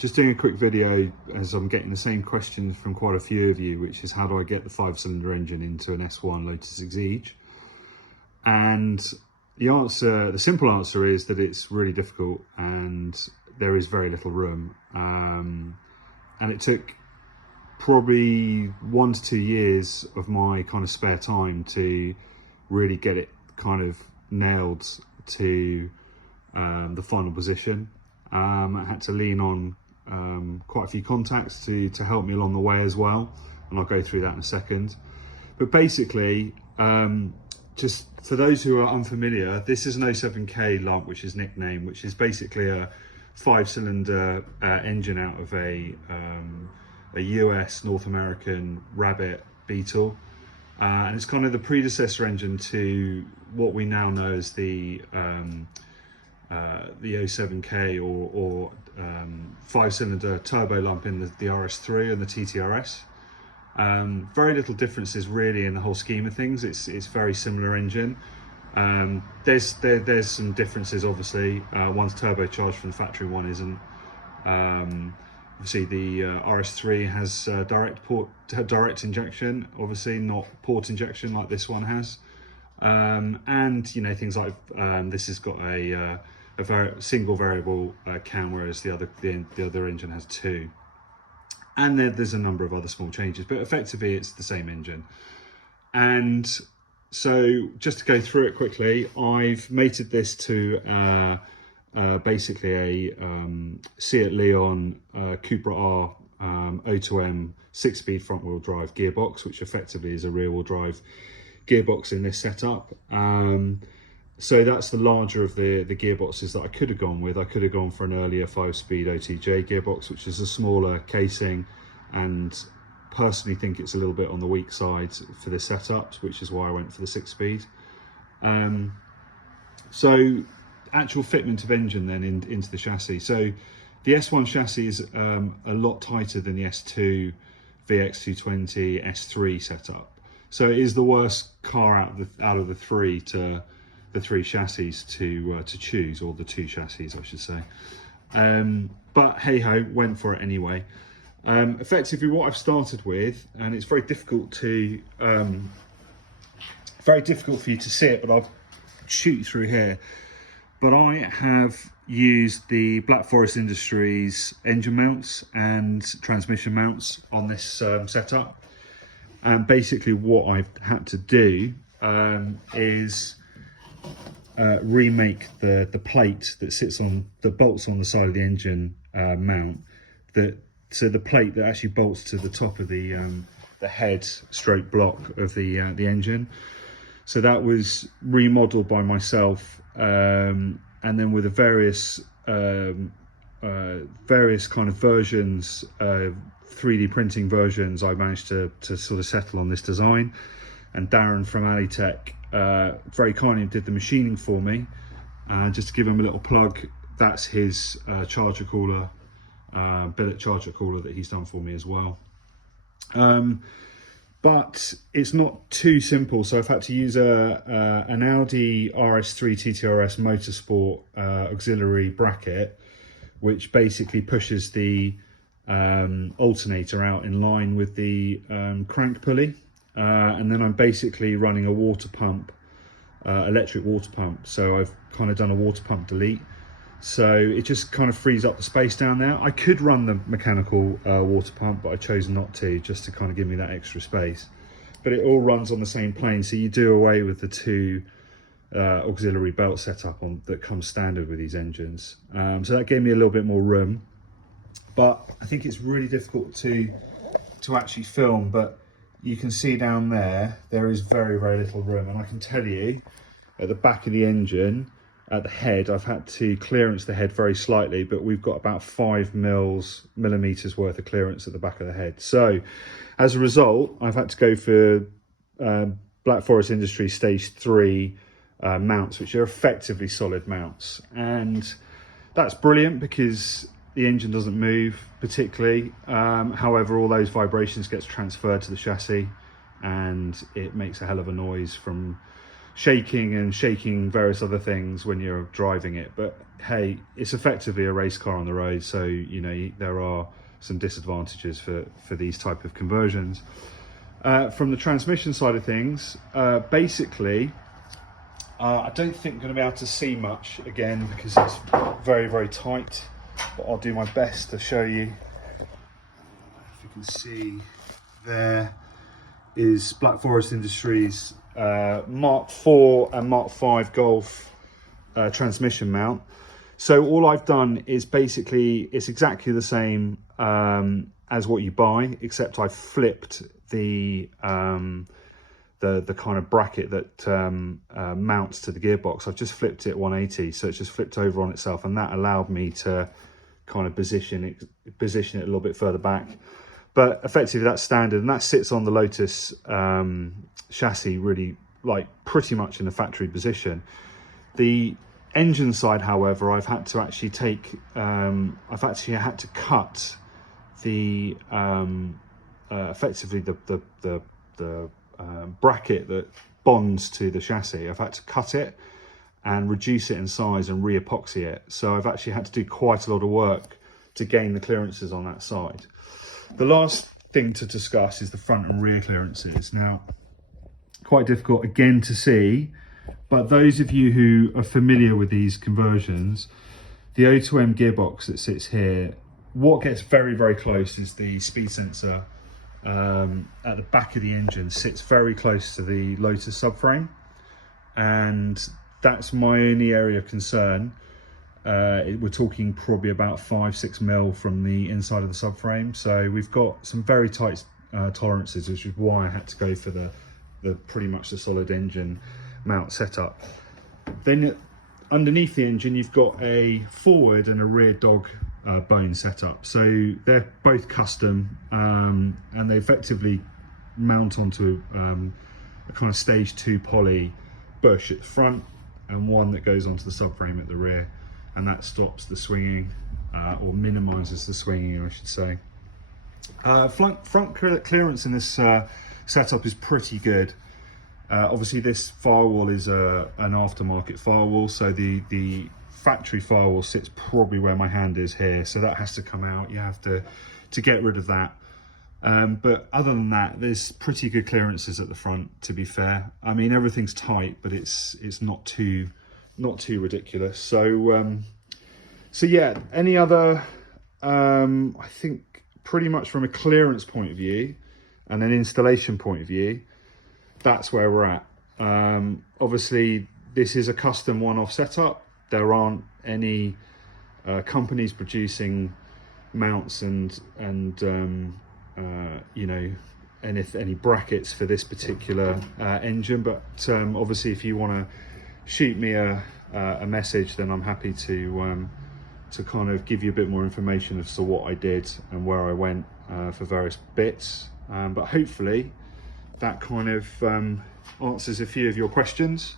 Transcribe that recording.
Just doing a quick video as I'm getting the same questions from quite a few of you, which is how do I get the 5-cylinder engine into an S1 Lotus Exige? And the simple answer is that it's really difficult and there is very little room. And it took probably 1 to 2 years of my kind of spare time to really get it kind of nailed to the final position. I had to lean on quite a few contacts to help me along the way as well, and I'll go through that in a second. But basically, just for those who are unfamiliar, this is an 07K lump, which is nicknamed, which is basically a 5-cylinder engine out of a US North American Rabbit Beetle, and it's kind of the predecessor engine to what we now know as the 07K or 5-cylinder turbo lump in the RS3 and the TTRS. Very little differences really in the whole scheme of things. It's very similar engine. There's some differences obviously. One's turbocharged from the factory, one isn't. Obviously the RS3 has direct injection, obviously not port injection like this one has. And you know, things like this has got a single variable cam, whereas the other engine has 2. And there's a number of other small changes, but effectively it's the same engine. And so just to go through it quickly, I've mated this to basically a Seat Leon Cupra R O2M 6-speed front wheel drive gearbox, which effectively is a rear wheel drive gearbox in this setup. So that's the larger of the gearboxes that I could have gone with. I could have gone for an earlier 5-speed OTJ gearbox, which is a smaller casing, and personally think it's a little bit on the weak side for this setup, which is why I went for the 6-speed. So actual fitment of engine then into the chassis. So the S1 chassis is a lot tighter than the S2 VX220 S3 setup. So it is the worst car out of the three chassis to choose, or the 2 chassis I should say. But hey ho, went for it anyway. Effectively what I've started with, and it's very difficult for you to see it, but I'll shoot you through here. But I have used the Black Forest Industries engine mounts and transmission mounts on this setup. And basically what I've had to do is remake the plate that bolts on the side of the engine mount, so the plate that actually bolts to the top of the head stroke block of the engine. So that was remodeled by myself, and then with the various kind of versions, 3D printing versions, I managed to sort of settle on this design. And Darren from Alitech very kindly did the machining for me. Just to give him a little plug, that's his charger cooler, billet charger cooler that he's done for me as well. But it's not too simple, so I've had to use an Audi RS3 TTRS Motorsport auxiliary bracket, which basically pushes the alternator out in line with the crank pulley. And then I'm basically running a water pump, electric water pump. So I've kind of done a water pump delete. So it just kind of frees up the space down there. I could run the mechanical water pump, but I chose not to, just to kind of give me that extra space. But it all runs on the same plane, so you do away with the 2 auxiliary belt setup that comes standard with these engines. So that gave me a little bit more room. But I think it's really difficult to actually film, but you can see down there is very, very little room. And I can tell you, at the back of the engine, at the head, I've had to clearance the head very slightly, but we've got about 5 millimeters worth of clearance at the back of the head. So as a result, I've had to go for Black Forest Industries Stage 3 mounts, which are effectively solid mounts. And that's brilliant because the engine doesn't move particularly. However, all those vibrations gets transferred to the chassis, and it makes a hell of a noise from shaking various other things when you're driving it. But hey, it's effectively a race car on the road, so you know there are some disadvantages for these type of conversions. From the transmission side of things, basically I don't think I'm going to be able to see much again because it's very, very tight, but I'll do my best to show you. If you can see, there is Black Forest Industries Mark IV and Mark V Golf transmission mount. So all I've done is basically, it's exactly the same as what you buy, except I've flipped the kind of bracket that mounts to the gearbox. I've just flipped it 180, so it's just flipped over on itself, and that allowed me to kind of position it a little bit further back. But effectively that's standard, and that sits on the Lotus chassis really, like pretty much in the factory position. The engine side, however, I've had to actually take I've actually had to cut the effectively the bracket that bonds to the chassis. I've had to cut it and reduce it in size and re-epoxy it. So I've actually had to do quite a lot of work to gain the clearances on that side. The last thing to discuss is the front and rear clearances. Now, quite difficult again to see, but those of you who are familiar with these conversions, the O2M gearbox that sits here, what gets very, very close is the speed sensor at the back of the engine, sits very close to the Lotus subframe, and that's my only area of concern. We're talking probably about 5-6 mil from the inside of the subframe, so we've got some very tight tolerances, which is why I had to go for the pretty much the solid engine mount setup. Then underneath the engine you've got a forward and a rear dog bone setup, so they're both custom, and they effectively mount onto a kind of stage 2 poly bush at the front and one that goes onto the subframe at the rear, and that stops the swinging or minimizes the swinging, I should say. Front clearance in this setup is pretty good. Obviously this firewall is an aftermarket firewall, so the factory firewall sits probably where my hand is here, so that has to come out. You have to get rid of that. But other than that, there's pretty good clearances at the front, to be fair. I mean, everything's tight, but it's not too ridiculous. So so yeah, any other I think pretty much from a clearance point of view and an installation point of view, that's where we're at. Obviously this is a custom one-off setup. There aren't any companies producing mounts and you know, any brackets for this particular engine, but obviously if you want to shoot me a message, then I'm happy to kind of give you a bit more information as to what I did and where I went for various bits, but hopefully that kind of answers a few of your questions.